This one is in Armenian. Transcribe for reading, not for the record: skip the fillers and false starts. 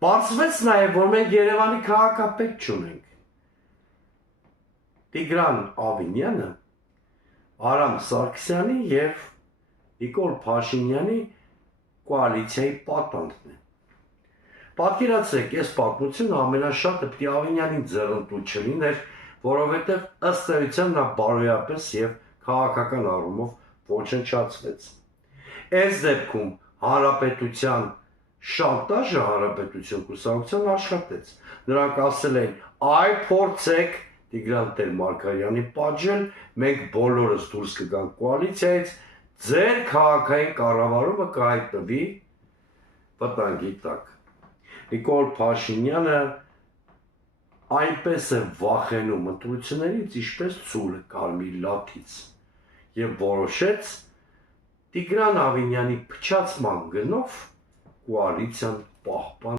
Պարզվեց նաև, որ մենք Երևանի քաղաքապետ չունենք։ Տիգրան Ավինյանը Արամ Սարգսյանի և Նիկոլ Փաշինյանի կոալիցիայի պատանդն է։ Պատկերացրեք, այս պատմությունը ամենաշատը պիտի Ավինյանին ձեռնտու չլիներ, որովհետև ըստ էության նա բարոյապես և քաղաքական առումով ոչնչացվեց։ Այս դեպքում հանրապետության շանտաժը հանրապետություն կուսակցության աշխատեց։ Նրանք ասել են, այ փորձեք Տիգրան Տեր-Մարգարյանի պատժել, մենք բոլորս դուրս կգանք կոալիցիայից, ձեր քաղաքային կառավարումը կհայտնվի վտանգի տակ։ Նիկոլ Փաշինյանը այնպես է վախենում ընտրություններից, ինչպես ցուլը կարմիր լաթից, և որոշեց Տիգրան Ավինյանի փչացման գնով կոալիցիան պահպանել։